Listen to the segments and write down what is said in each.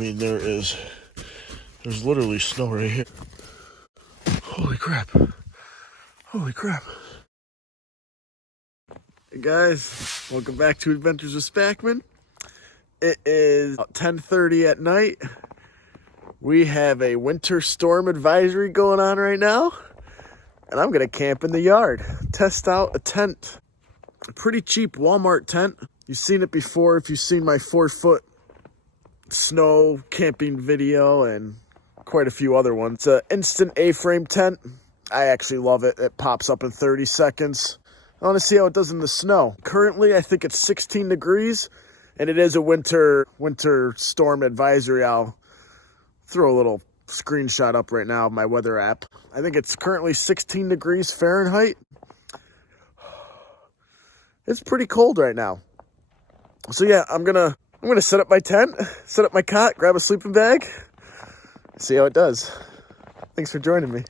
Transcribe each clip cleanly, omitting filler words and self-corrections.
mean, there's literally snow right here. Holy crap. Holy crap. Hey guys, welcome back to Adventures with Spackman. It is 10:30 at night. We have a winter storm advisory going on right now. And I'm gonna camp in the yard, test out a tent. A pretty cheap Walmart tent. You've seen it before if you've seen my 4-foot snow camping video and quite a few other ones. It's an instant A-frame tent. I actually love it. It pops up in 30 seconds. I want to see how it does in the snow. Currently, I think it's 16 degrees, and it is a winter storm advisory. I'll throw a little screenshot up right now of my weather app. I think it's currently 16 degrees Fahrenheit. It's pretty cold right now. So yeah, I'm gonna set up my tent, set up my cot, grab a sleeping bag, see how it does. Thanks for joining me.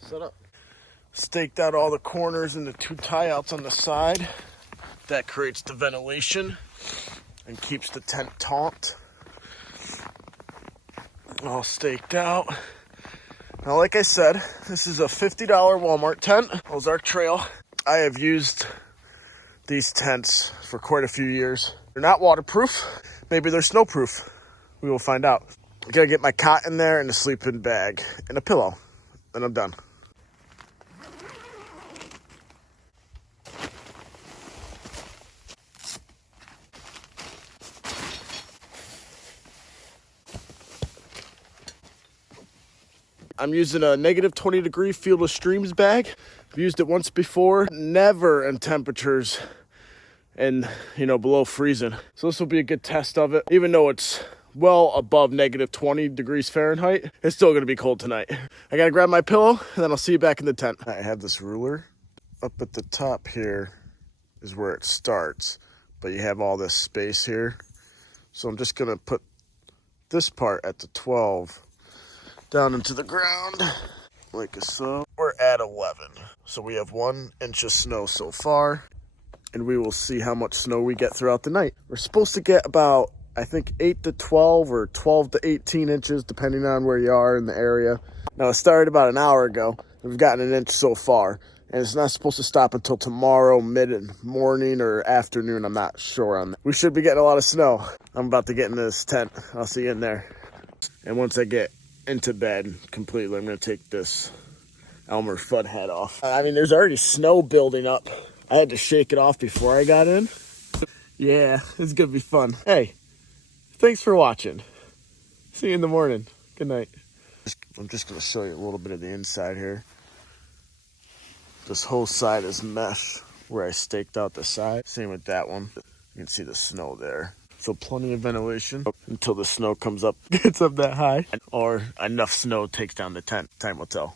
Set up. Staked out all the corners and the 2 tie-outs on the side. That creates the ventilation and keeps the tent taut. All staked out. Now, like I said, this is a $50 Walmart tent, Ozark Trail. I have used these tents for quite a few years. They're not waterproof. Maybe they're snowproof. We will find out. I gotta get my cot in there and a sleeping bag and a pillow. Then I'm done. I'm using a negative 20 degree Field of Streams bag. I've used it once before, never in temperatures and below freezing. So this will be a good test of it. Even though it's well above negative 20 degrees Fahrenheit, it's still gonna be cold tonight. I gotta grab my pillow and then I'll see you back in the tent. I have this ruler. Up at the top here is where it starts, but you have all this space here. So I'm just gonna put this part at the 12 down into the ground, like so. We're at 11. So we have 1 inch of snow so far, and we will see how much snow we get throughout the night. We're supposed to get about, I think, 8 to 12 or 12 to 18 inches, depending on where you are in the area. Now, it started about an hour ago. We've gotten 1 inch so far, and it's not supposed to stop until tomorrow mid-morning or afternoon. I'm not sure on that. We should be getting a lot of snow. I'm about to get in this tent. I'll see you in there. And once I get into bed completely, I'm going to take this Elmer Fudd hat off. I mean, there's already snow building up. I had to shake it off before I got in. Yeah, it's going to be fun. Hey, thanks for watching. See you in the morning. Good night. I'm just going to show you a little bit of the inside here. This whole side is mesh where I staked out the side. Same with that one. You can see the snow there. So plenty of ventilation until the snow comes up, gets up that high, or enough snow takes down the tent. Time will tell.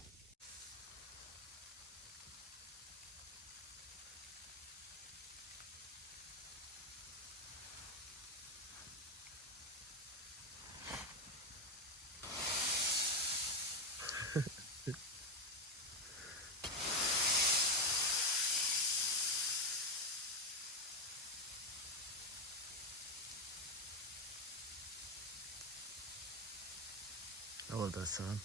I love that sound.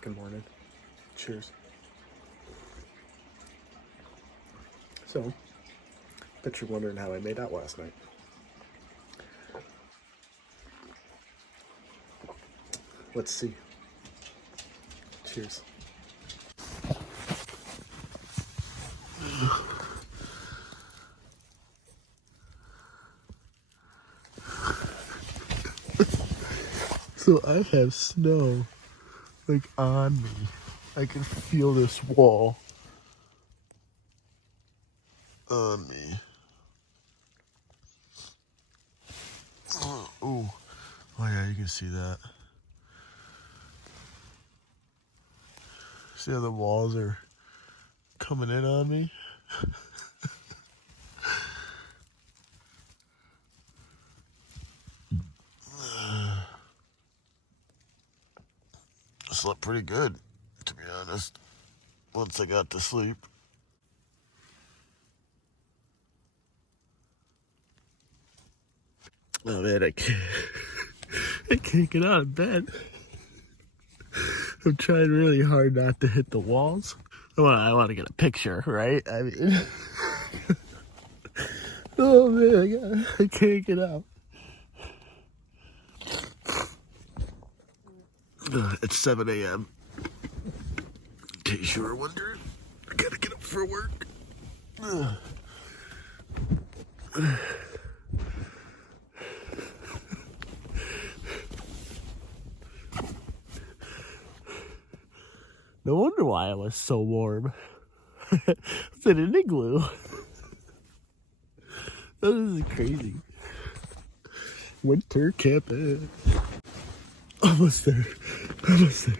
Good morning. Cheers. So, bet you're wondering how I made out last night. Let's see. Cheers. So I have snow like on me. I can feel this wall on me. Oh, oh yeah, you can see that. See how the walls are coming in on me? I slept pretty good, to be honest, once I got to sleep. Oh man, I can't get out of bed. I'm trying really hard not to hit the walls. I want to get a picture, right? I mean, oh man, I can't get out. It's 7 a.m. In case you were wondering, I gotta get up for work. No wonder why it was so warm. It's in an igloo. This is crazy. Winter camping. Almost there. Almost there.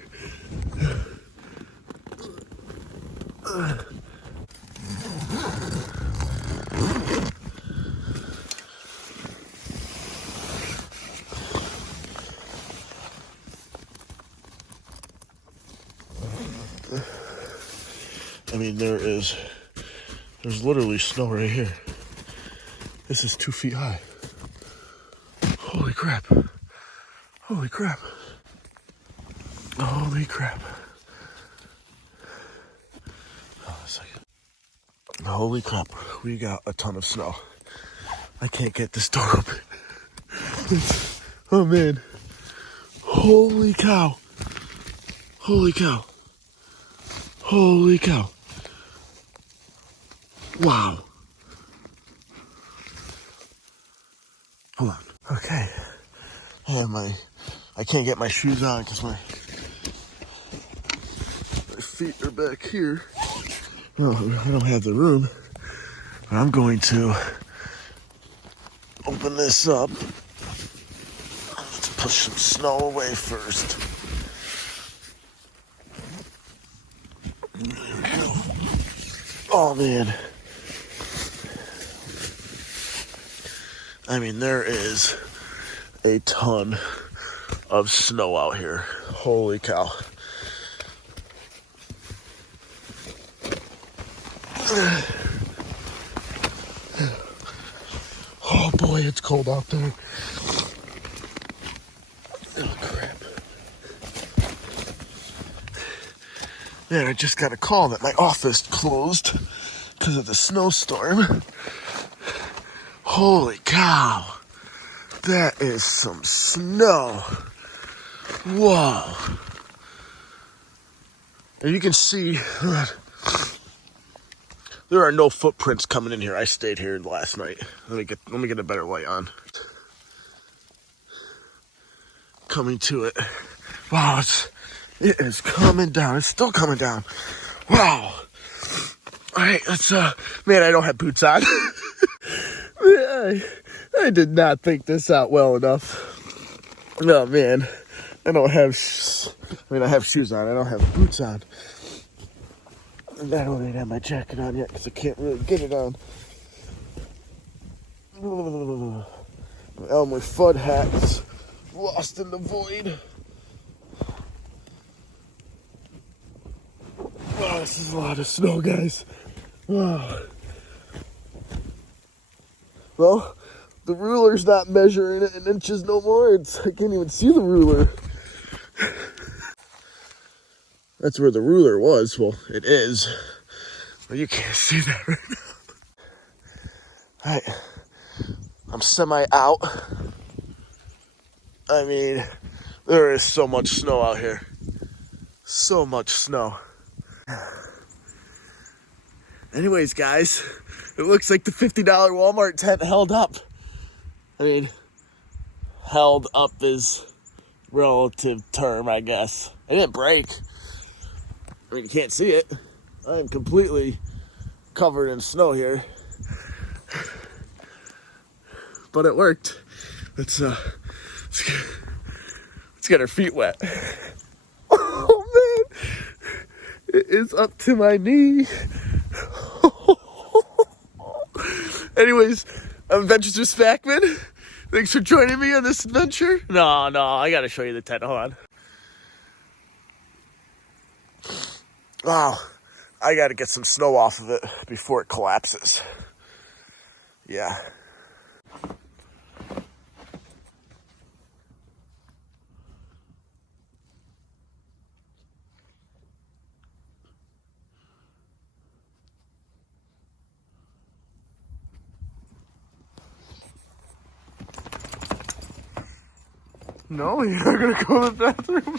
I mean, there's literally snow right here. This is 2 feet high. Holy crap. Holy crap. Holy crap. Hold on a second. Holy crap. We got a ton of snow. I can't get this door open. Oh man. Holy cow. Holy cow. Holy cow. Wow. Hold on. Okay. I can't get my shoes on because my feet are back here. No, I don't have the room. But I'm going to open this up. Let's push some snow away first. There we go. Oh man. I mean, there is a ton of snow out here. Holy cow. Oh boy, it's cold out there. Oh crap. Man, I just got a call that my office closed because of the snowstorm. Holy cow. That is some snow. Whoa. And you can see that there are no footprints coming in here. I stayed here last night. Let me get a better light on. Coming to it. Wow, it is coming down. It's still coming down. Wow. All right, let's man, I don't have boots on. I did not think this out well enough. Oh man, I don't have. I have shoes on. I don't have boots on. And I don't even have my jacket on yet because I can't really get it on. My Elmer Fudd hat's lost in the void. Wow, this is a lot of snow, guys. Wow. Well, the ruler's not measuring it in inches no more. I can't even see the ruler. That's where the ruler was. Well, it is. But you can't see that right now. Alright. I'm semi out. I mean, there is so much snow out here. So much snow. Anyways, guys, it looks like the $50 Walmart tent held up. I mean, held up is relative term, I guess. It didn't break. I mean, you can't see it. I'm completely covered in snow here. But it worked. Let's get our feet wet. Oh, man. It is up to my knee. Anyways, I'm Adventures with Spackman. Thanks for joining me on this adventure. No, I gotta show you the tent. Hold on. Wow, I gotta get some snow off of it before it collapses. Yeah. No, you're not gonna go to the bathroom?